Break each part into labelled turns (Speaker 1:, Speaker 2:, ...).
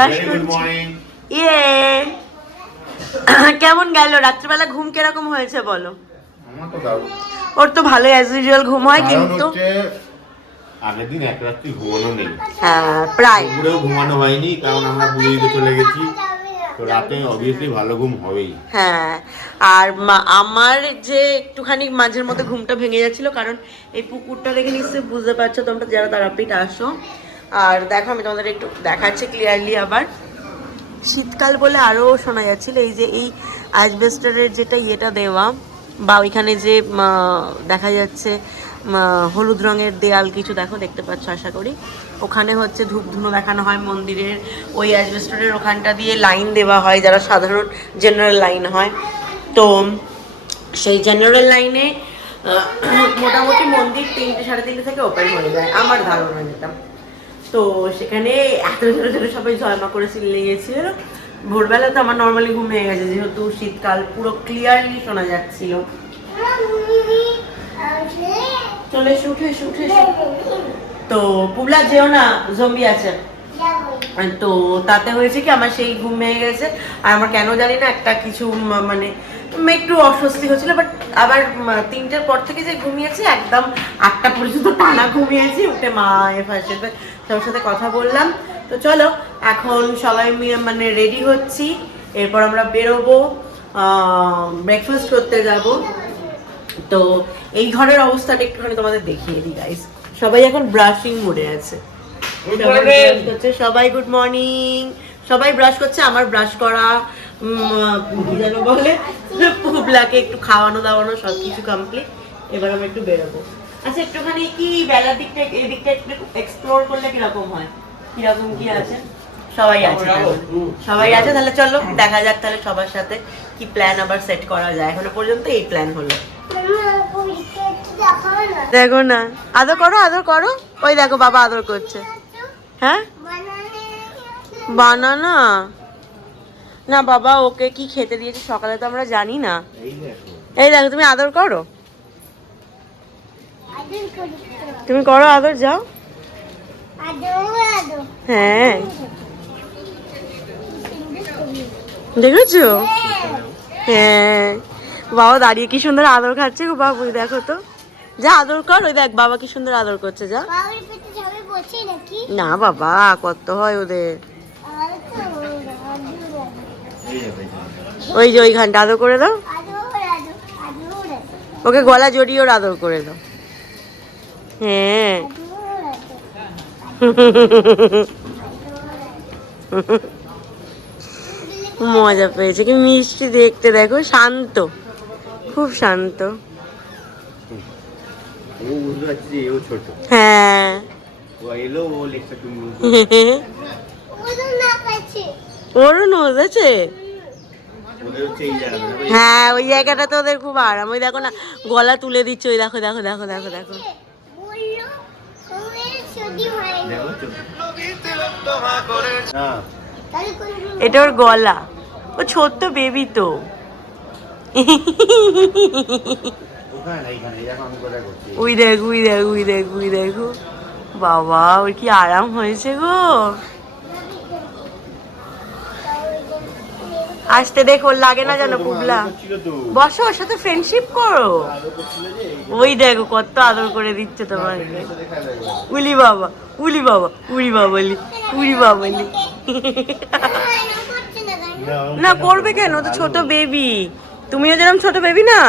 Speaker 1: Brush
Speaker 2: Very
Speaker 1: করছি ইয়ে কেমন গেল? রাত্রিবেলা ঘুম কীরকম হয়েছে বলো? ওর তো ভালো অ্যাজ ইউজুয়াল ঘুম হয় কিন্তু
Speaker 2: আগের দিন এক রাত্রি ঘুমানো নেই।
Speaker 1: হ্যাঁ প্রায়।
Speaker 2: দুপুরেও ঘুমানো হয়নি কারণ আমরা চলে গেছি। তো রাতে অবভিয়াসলি ভালো ঘুম হবেই।
Speaker 1: হ্যাঁ আর আমার যে একটুখানি মাঝের মধ্যে ঘুমটা ভেঙে যাচ্ছিল কারণ এই পুকুরটা দেখে নিশ্চয়ই বুঝতে পারছ তোমরা যারা তারাপীঠ আসো আর দেখো, আমি তোমাদের একটু দেখাচ্ছি ক্লিয়ারলি আবার। শীতকাল বলে আরও শোনা যাচ্ছিল, এই যে এই অ্যাজবেস্টারের যেটা ইয়েটা দেওয়া, বা ওইখানে যে দেখা যাচ্ছে হলুদ রঙের দেয়াল কিছু দেখো, দেখতে পাচ্ছ আশা করি। ওখানে হচ্ছে ধূপ ধুনো দেখানো হয় মন্দিরের, ওই অ্যাজবেস্টারের ওখানটা দিয়ে লাইন দেওয়া হয়, যারা সাধারণ জেনারেল লাইন হয়। তো, সেই জেনারেল লাইনে মোটামুটি মন্দির তিনটে সাড়ে তিনটে থেকে ওপেন হয়ে যায়, আমার ধারণা যেটা। তো সেখানে এত ছোটো ছোটো সবাই জয়মা করে চিল্লে গেছিল ভোরবেলা তো আমার নর্মালি ঘুম ঘুমিয়ে গেছে যেহেতু শীতকাল পুরো ক্লিয়ারলি শোনা যাচ্ছিল। চলে এসো, উঠে। তো পুবলা যেও না জম্বি আছে। তো তাতে হয়েছে কি আমার সেই ঘুম ভেঙে গেছে। আর আমার কেন জানি না একটা কিছু মানে একটু অস্বস্তি হচ্ছিল বাট আবার তিনটের পর থেকে যে ঘুমিয়েছি একদম আটটা পর্যন্ত টানা ঘুমিয়েছি উঠে মা এফার সাথে সবার সাথে কথা বললাম। তো চলো এখন সবাই মানে রেডি হচ্ছি। এরপর আমরা বেরোবো ব্রেকফাস্ট করতে যাব। তো এই ঘরের অবস্থাটা একটুখানি তোমাদের দেখিয়ে দিই গাইস সবাই এখন ব্রাশিং মোডে আছে। সবাই গুড মর্নিং সবাই ব্রাশ করছে আমার ব্রাশ করা যেন বলে পুবলাকে একটু খাওয়ানো দাওয়ানো সব কিছু কমপ্লিট এবার আমরা একটু বেরোবো। আচ্ছা একটুখানি কি বেলার দিকটা এই দিকটা একটু এক্সপ্লোর করলে কীরকম হয়? কীরকম কি আছে? সবাই আছে সবাই আছে। তাহলে চলো দেখা যাক তাহলে সবার সাথে কি প্ল্যান আবার সেট করা যায়। এখনও পর্যন্ত এই প্ল্যান হলো। দেখো না। আদর করো আদর করো। ওই দেখো বাবা আদর করছে। হ্যাঁ? বানানা। না বাবা ওকে কি খেতে দিয়েছে? সকালে তো আমরা জানি না।
Speaker 2: এই দেখো
Speaker 1: তুমি আদর করো? তুমি করো আদর, যাও। হ্যাঁ। দেখেছ? হ্যাঁ। বাবা দাঁড়িয়ে কি সুন্দর আদর খাচ্ছে গো বাবু, দেখো তো। যা আদর কর, ওই দেখ বাবা কি সুন্দর আদর করছে, যা। না বাবা, কত হয় ওদের। ওই যে ওইখানটা আদর করে দাও। ওকে গলা জড়িয়ে ওর আদর করে দাও। হ্যাঁ। মজা পেয়েছে কি মিষ্টি দেখতে দেখো শান্ত। খুব শান্ত। হ্যাঁ। ওরও নোজ আছে? হ্যাঁ ওই জায়গাটা তো ওদের খুব আরাম। ওই দেখো না গলা তুলে দিচ্ছে ওই দেখো দেখো দেখো দেখো দেখো
Speaker 2: চোখ। না
Speaker 1: এটা ওর গলা। ও ছোট্ট বেবি তো।
Speaker 2: ওই দেখ
Speaker 1: উই দেখ উই দেখ উই দেখো। বাবা ওর কি আরাম হয়েছে গো। আসতে দেখ ওর লাগে না জানো পুবলা। বসো ওর সাথে ফ্রেন্ডশিপ করো। ওই দেখো কত আদর করে দিচ্ছে তোমাকে।
Speaker 2: দেখবে
Speaker 1: উলি বাবা উলি বাবা উলি বাবালি উলি বাবালি না করবে কেন? ও তো ছোট বেবি তুমিও যেরকম ছোট বেবি না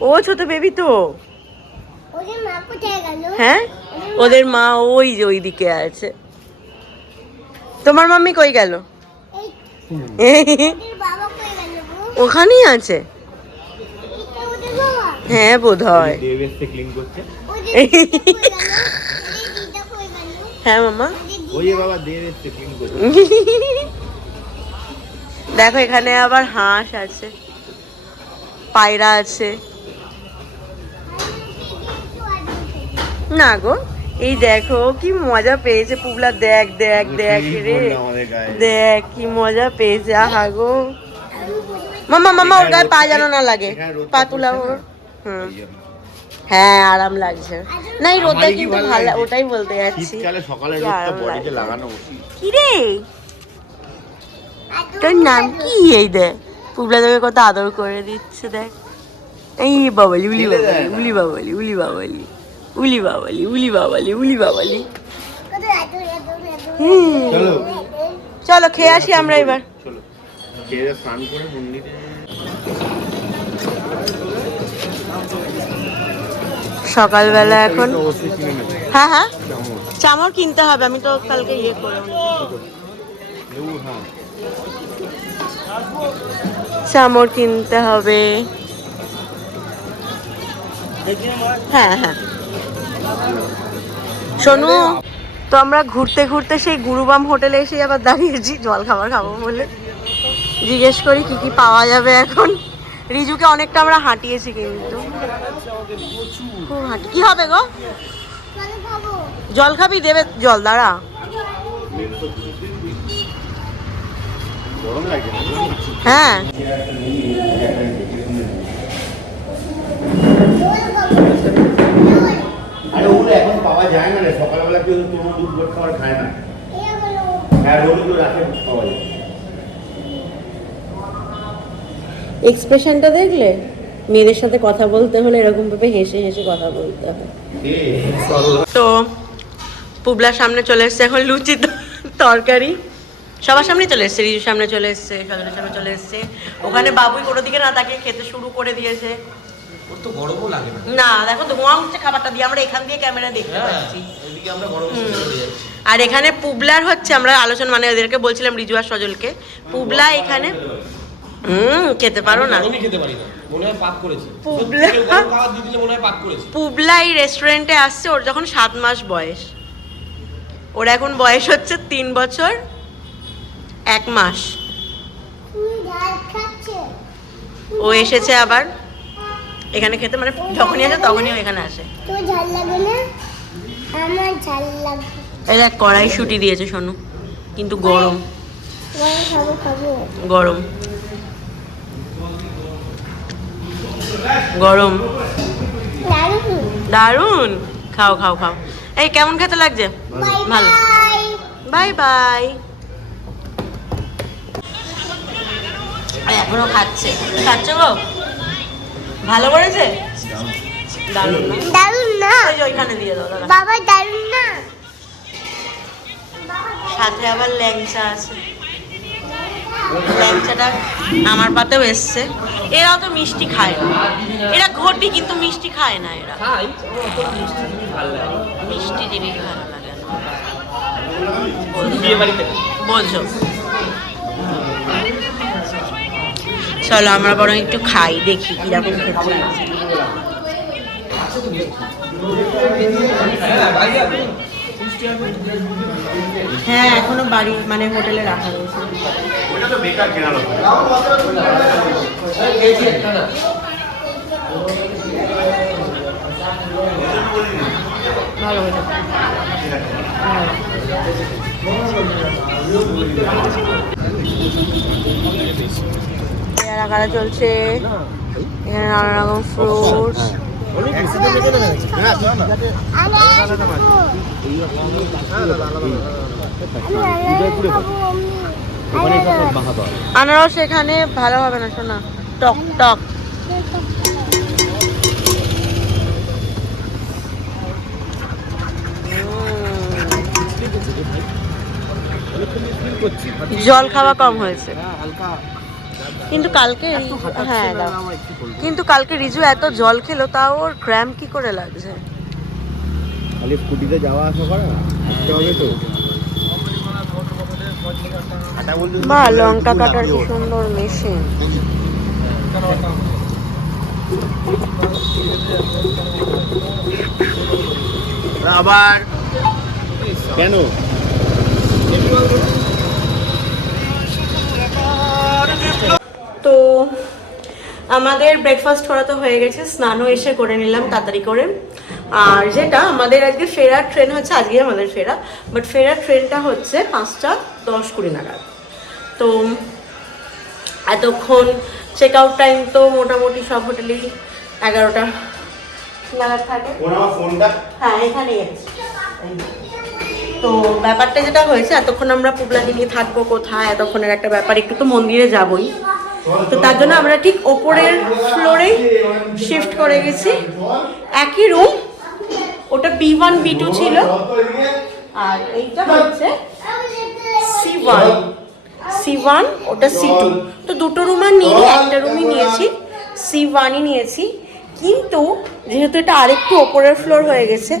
Speaker 1: ও ছোট বেবি তো। হ্যাঁ? ওদের মা ওই যে ওই দিকে আছে। তোমার মাম্মি কই গেল? ওখানেই আছে? হ্যাঁ বোধ হয় হ্যাঁ মামা। দেখো এখানে আবার হাঁস আছে পায়রা আছে। না গো এই দেখো কি মজা পেয়েছে পুবলা দেখ দেখ দেখ রে। দেখ কি মজা পেয়েছে আহা গো। মামা মামা ওর গায়ে পা যেন না লাগে। পা তুলা ওর। হুম। হ্যাঁ আরাম লাগছে। না এই রোদটা কিন্তু
Speaker 2: ভালো
Speaker 1: ওটাই বলতে যাচ্ছি।
Speaker 2: শীতকালে সকালে রোদটা
Speaker 1: আরাম
Speaker 2: বডিতে
Speaker 1: লাগে।
Speaker 2: লাগানো উচিত
Speaker 1: কি রে তোর নাম কি এই দেখ পুবলা তোকে কত আদর করে দিচ্ছে দেখ। এই বাবালি উলি বাবালি উলি বাবালি উলি বাবালি উলি বাবালি উলি বাবালি উলি বাবালি।
Speaker 2: চলো।
Speaker 1: খেয়ে আসি আমরা এবার।
Speaker 2: চলো। খেয়ে স্নান করে মন্দিরে
Speaker 1: সকালবেলা এখন হ্যাঁ হ্যাঁ। চামড় কিনতে হবে আমি তো কালকে ইয়ে করে
Speaker 2: হ্যাঁ।
Speaker 1: চামড় কিনতে হবে। হ্যাঁ হ্যাঁ। শোনো তো আমরা ঘুরতে ঘুরতে সেই গুরুবাম হোটেলে এসে আবার দাঁড়িয়েছি জল খাবার খাব বলে। জিজ্ঞেস করি কি কি পাওয়া যাবে এখন। রিজুকে অনেকটা আমরা হাঁটিয়েছি কিন্তু। কি হবে গো? জল খাবি? দেবে জল, দাঁড়া। হ্যাঁ।
Speaker 2: যায় না রে। সকালবেলা কেউ কোনো দুধ খাবার খায় না। হ্যাঁ রোজ রাতে পাওয়া যায়।
Speaker 1: এক্সপ্রেশনটা দেখলে মেয়েদের সাথে কথা বলতে হলে এরকম ভাবে হেসে হেসে কথা বলতে হয়। তো পুবলার সামনে চলে এসছে এখন লুচি তরকারি। সবার সামনে চলে এসছে রিজুর সামনে চলে এসছে সজনের সামনে চলে এসছে। ওখানে বাবুই কোনো দিকে না তাকে খেতে শুরু করে দিয়েছে।
Speaker 3: তো গরমও লাগে না।
Speaker 1: না দেখো ধোঁয়া উঠছে খাবারটা দিয়ে আমরা এখান দিয়ে ক্যামেরা দেখতে
Speaker 3: হ্যাঁ
Speaker 1: পাচ্ছি।
Speaker 3: আমরা গরম
Speaker 1: আর এখানে পুবলার হচ্ছে আমরা আলোচনা মানে ওদেরকে বলছিলাম রিজু আর সজলকে। পুবলা এখানে হুম খেতে পারো না।
Speaker 3: গরমই খেতে পারি না। মনে হয় পাক করেছি।
Speaker 1: পুবলা।
Speaker 3: খাবার দিয়ে দিলে মনে হয় পাক করেছি।
Speaker 1: পুবলা রেস্টুরেন্টে আসছে ওর যখন সাত মাস বয়স। ওর এখন বয়স হচ্ছে তিন বছর এক মাস। ও এসেছে আবার। এখানে খেতে মানে যখনই আসে তখনই ও এখানে আসে।
Speaker 4: তো ঝাল লাগে না আমার ঝাল লাগে
Speaker 1: এই দেখ কড়াই শুটি দিয়েছে সোনু কিন্তু গরম।
Speaker 4: বড় খাব খাব।
Speaker 1: গরম। গরম।
Speaker 4: দারুণ
Speaker 1: দারুণ খাও খাও খাও। এই কেমন খেতে লাগছে? ভালো।
Speaker 4: Bye
Speaker 1: bye. বাই এখনও খাচ্ছে। খাচ্ছ গো? ভালো করেছে? দারুণ না? ওইখানে দিয়ে দাও
Speaker 4: বাবা দারুণ না।
Speaker 1: সাথে আবার ল্যাংচা আছে। ল্যাংচাটা আমার পাতেও এসছে। এরাও তো মিষ্টি খায় না। এরা ঘটি কিন্তু মিষ্টি খায় না এরা।
Speaker 3: মিষ্টি জিনিস ভালো লাগে।
Speaker 1: বোঝো। চলো আমরা বরং একটু খাই দেখি কীরকম খেতে
Speaker 3: হ্যাঁ
Speaker 1: হ্যাঁ এখনও বাড়ি মানে হোটেলে রাখা রয়েছে।
Speaker 2: ওটা তো বেকার কেনা লোক
Speaker 1: ভালো চলছে। এখানে নানা রকম ফ্রুটস আনারস এখানে ভালো হবে না শোনা। টক টক। জল খাওয়া কম হয়েছে। কিন্তু কালকে হ্যাঁ কিন্তু কালকে রিজু এত জল খেলো তাও ওর ক্র্যাম কি করে লাগছে?
Speaker 2: খালি স্কুটিতে যাওয়া আসা করে না হবে তো।
Speaker 1: বা লঙ্কা কাটার কি সুন্দর মেশিন।
Speaker 2: আবার। কেন?
Speaker 1: তো আমাদের ব্রেকফাস্ট করা তো হয়ে গেছে স্নানও এসে করে নিলাম তাড়াতাড়ি করে। আর যেটা আমাদের আজকে ফেরার ট্রেন হচ্ছে আজকে আমাদের ফেরা বাট ফেরার ট্রেনটা হচ্ছে পাঁচটা দশ কুড়ি নাগাদ। তো এতক্ষণ চেক আউট টাইম তো মোটামুটি সব হোটেলেই এগারোটা নাগাদ থাকে। হ্যাঁ এখানেই আছে। তো ব্যাপারটা যেটা হয়েছে এতক্ষণ আমরা পুবলাকে নিয়ে থাকব কোথায় এতক্ষণের একটা ব্যাপার একটু তো মন্দিরে যাবই। তো তার জন্য আমরা ঠিক ওপরের ফ্লোরেই শিফট করে গেছি। একই রুম ওটা বি ওয়ান বি টু ছিল। আর এইটা হচ্ছে সি ওয়ান সি ওয়ান ওটা সি টু তো দুটো রুম আর নিয়ে, একটা রুমই নিয়েছি। সি ওয়ানই নিয়েছি। কিন্তু যেহেতু এটা আরেকটু ওপরের ফ্লোর হয়ে গেছে,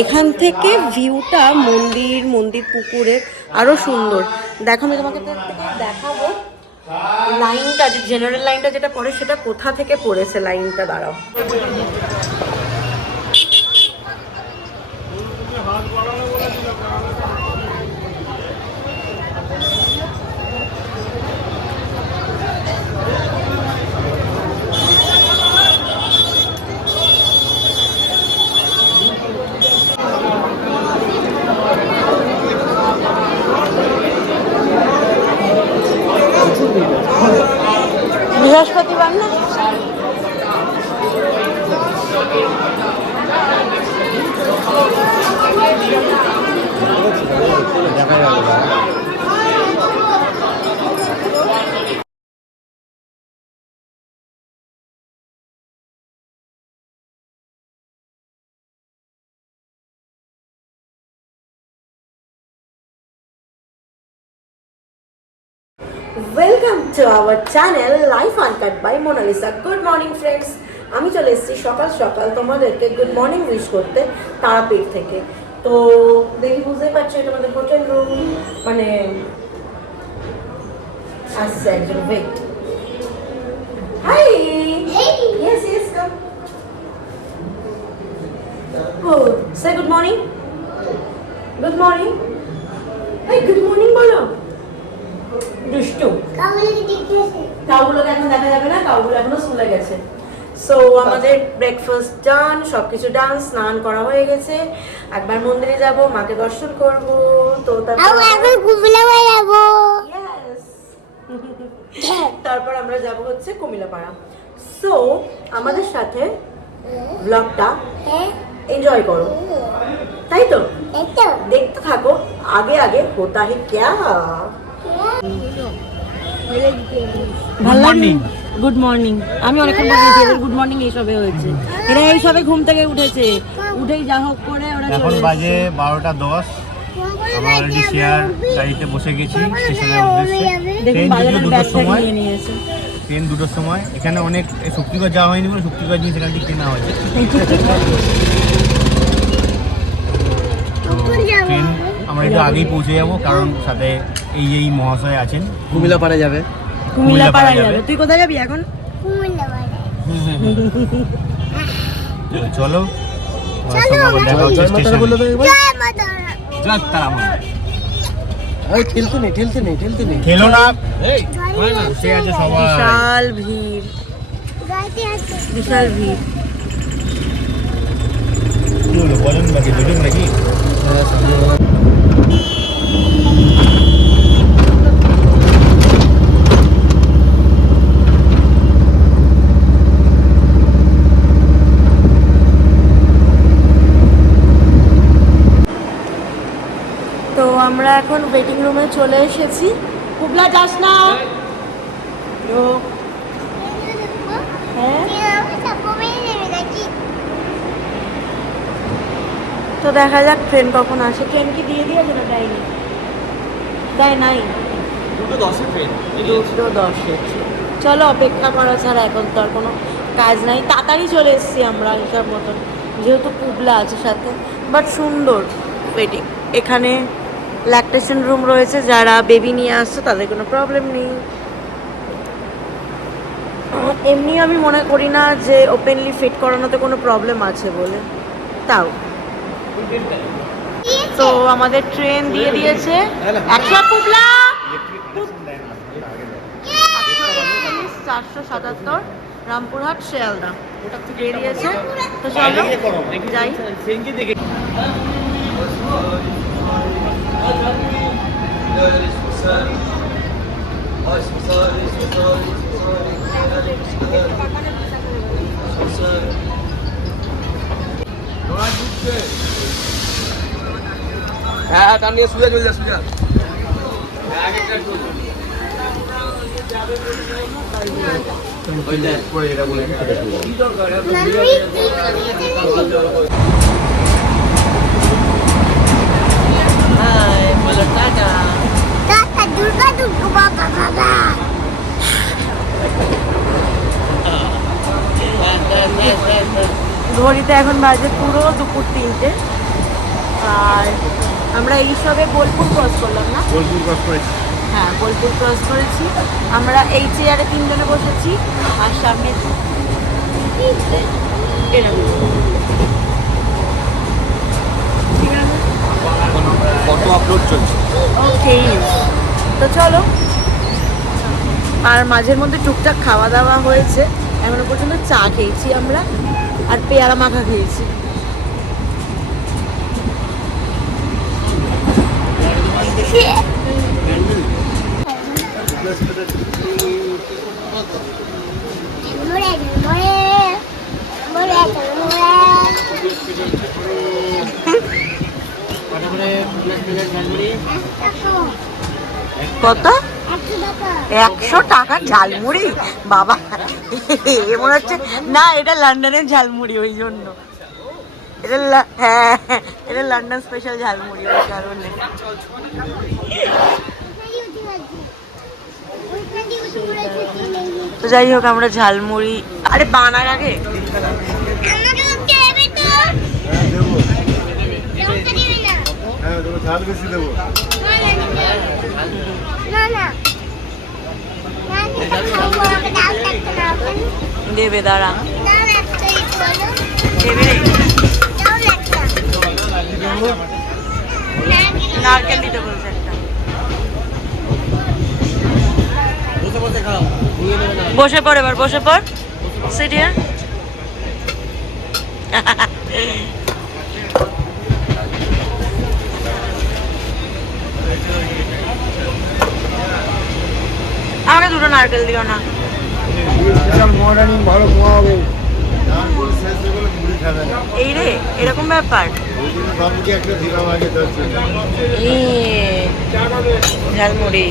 Speaker 1: এখান থেকে ভিউটা মন্দির মন্দির পুকুরের আরও সুন্দর। দেখো, আমি তোমাকে দেখাবো। লাইনটা যে জেনারেল লাইনটা যেটা পড়ে সেটা কোথা থেকে পড়েছে লাইনটা? দাঁড়াও বৃহস্পতিবার না
Speaker 2: দেখা যাবে
Speaker 1: welcome to our channel life uncut by Monalisa good morning friends আমি চলে এসেছি সকাল সকাল তোমাদেরকে গুড মর্নিং উইশ করতে তারাপীঠ থেকে। তো দেখি বুঝতেই পারছ এটা আমাদের হোটেল রুম মানে আসছে একজন wait hi
Speaker 4: Hey.
Speaker 1: Yes yes come good say good morning good morning এই গুড মর্নিং বলো। দুষ্টু। কাউগুলোকে এখন দেখা যাবে না কাউগুলো এখনও স্কুলে গেছে। সো আমাদের ব্রেকফাস্ট ডান সবকিছু ডান স্নান করা হয়ে গেছে। একবার মন্দিরে যাব মাকে দর্শন করব তো তারপর তারপর আমরা যাব হচ্ছে কুমিলাপাড়া সো আমাদের সাথে ব্লগটা
Speaker 4: হ্যাঁ।
Speaker 1: এনজয় করো। তাই তো?
Speaker 4: তো।
Speaker 1: দেখতে থাকো আগে আগে হোতা হে ক্যা।
Speaker 5: গুড মর্নিং গুড মর্নিং আমি অনেকক্ষণ বলেছি এদের গুড মর্নিং এইসবে হয়েছে। এরা এইসবে ঘুম থেকে উঠেছে। উঠেই যা হোক করে ওরা
Speaker 2: এখন বাজে বারোটা দশ। আমরা অলরেডি শেয়ার গাড়িতে বসে গেছি স্টেশনের উদ্দেশ্যে। ট্রেন দুটো দুটোর সময়।
Speaker 5: নিয়েছে
Speaker 2: ট্রেন দুটোর সময়। এখানে অনেক শক্তিগড় যাওয়া হয়নি বলে শক্তিগড় জিনিস এখান থেকে কেনা হয়েছে ট্রেন আমরা একটু আগেই পৌঁছে যাব কারণ সাথে এই এই মহাশয় আছেন।
Speaker 3: কুমিল্লা পাড়া যাবে।
Speaker 5: কুমিল্লা পাড়ায়
Speaker 2: যাবে।
Speaker 5: তুই কোথায় যাবি এখন?
Speaker 2: চলো। খেলো না।
Speaker 3: এই না
Speaker 2: বসে আছে সবাই।
Speaker 5: বিশাল ভিড়।
Speaker 4: গাইতে আছে।
Speaker 5: বিশাল ভিড়।
Speaker 2: বলেন নাকি দুজন নাকি।
Speaker 1: তো আমরা এখন ওয়েটিং রুমে চলে এসেছি। কুবলা, যাস না। তো হ্যাঁ? দেখা যাক ট্রেন কখন আসে। ট্রেন কি দিয়ে দিয়েছে না দেয়নি? দেয় নাই।
Speaker 3: দুটো দশে ট্রেন
Speaker 1: দুটো দশে। চলো অপেক্ষা করা ছাড়া এখন তো আর কোনো কাজ নাই। তাড়াতাড়ি চলে এসেছি আমরা হিসাব মতন। যেহেতু পুবলা আছে সাথে বাট সুন্দর ওয়েটিং এখানে ল্যাকটেশন রুম রয়েছে যারা বেবি নিয়ে আসছে তাদের কোনো প্রবলেম নেই। এমনি আমি মনে করি না যে ওপেনলি ফিট করানোতে কোনো প্রবলেম আছে বলে। তাও। তো আমাদের ট্রেন দিয়ে দিয়েছে। একশো পুবলা চারশো সাতাত্তর রামপুরহাট শিয়ালদা। ওটা বেরিয়েছে তো চলো যাই।
Speaker 3: দেখে
Speaker 2: হ্যাঁ হ্যাঁ টান নিয়ে সুজা চলে যা সুজা।
Speaker 6: হাই বলো টাটা।
Speaker 3: টাটা দুর্গা দুর্গা বাবা বাবা।
Speaker 1: ঘড়িতে এখন বাজে পুরো দুপুর তিনটে। আর আমরা এই সবে বোলপুর ক্রস করলাম না?
Speaker 5: বোলপুর ক্রস করেছি।
Speaker 1: হ্যাঁ বোলপুর ক্রস করেছি। আমরা এই চেয়ারে তিনজনে বসেছি আর সামনে এরকম।
Speaker 2: ফটো আপলোড চলছে।
Speaker 1: ওকে তো চলো। আর মাঝের মধ্যে টুকটাক খাওয়া দাওয়া হয়েছে। এখনও পর্যন্ত চা খেয়েছি আমরা আর পেয়ারা মাখা খেয়েছি। কত? একশো টাকা ঝালমুড়ি? বাবা এ মনে হচ্ছে না এটা লন্ডনের ঝালমুড়ি ওই জন্য। এটা হ্যাঁ এটা লন্ডন স্পেশাল ঝালমুড়ি ওই কারণে তো যাই হোক আমরা ঝালমুড়ি আরে বানার আগে
Speaker 5: হ্যাঁ দেবো
Speaker 1: দাঁড়া দেবে নারকেল দিতে বলছে একটা।
Speaker 2: বসে
Speaker 1: পড় এবার বসে পড়। আমাকে দুটো নারকেল দিও না।
Speaker 2: ভালো খাওয়া হবে
Speaker 1: এই রে এরকম ব্যাপার? ঝালমুড়ি।